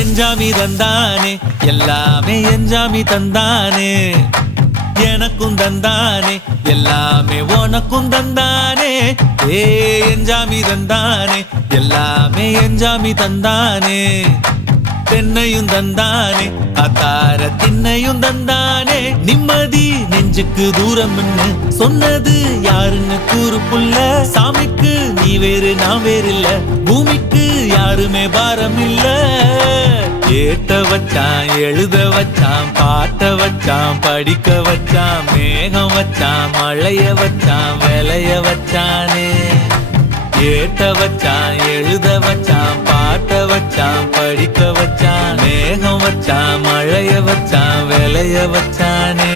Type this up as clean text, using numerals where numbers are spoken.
எஞ்சாமி தந்தானே எல்லாமே எஞ்சாமி தந்தானே எனக்கும் தந்தானே எல்லாமே உனக்கும் தந்தானே ஏ எஞ்சாமி தந்தானே எல்லாமே எஞ்சாமி தந்தானே தென்னையும் தந்தானே அத்தார திண்ணையும் தந்தானே நிம்மதி நெஞ்சுக்கு தூரம் சொன்னது யாருன்னு கூறு புள்ள சாமிக்கு நீ வேறு நான் வேறு இல்ல பூமிக்கு யாருமே பாரம் இல்ல ஏத்த வச்சான் எழுத வச்சான் பாட்ட வச்சான் படிக்க வச்சான் மேகம் வச்சான் மழைய வச்சான் விளைய வச்சானே ஏத்த வச்சான் எழுத வச்சான் பாட்ட வச்சான் படிக்க வச்சான் மேகம் வச்சான் மழைய வச்சான் விளைய வச்சானே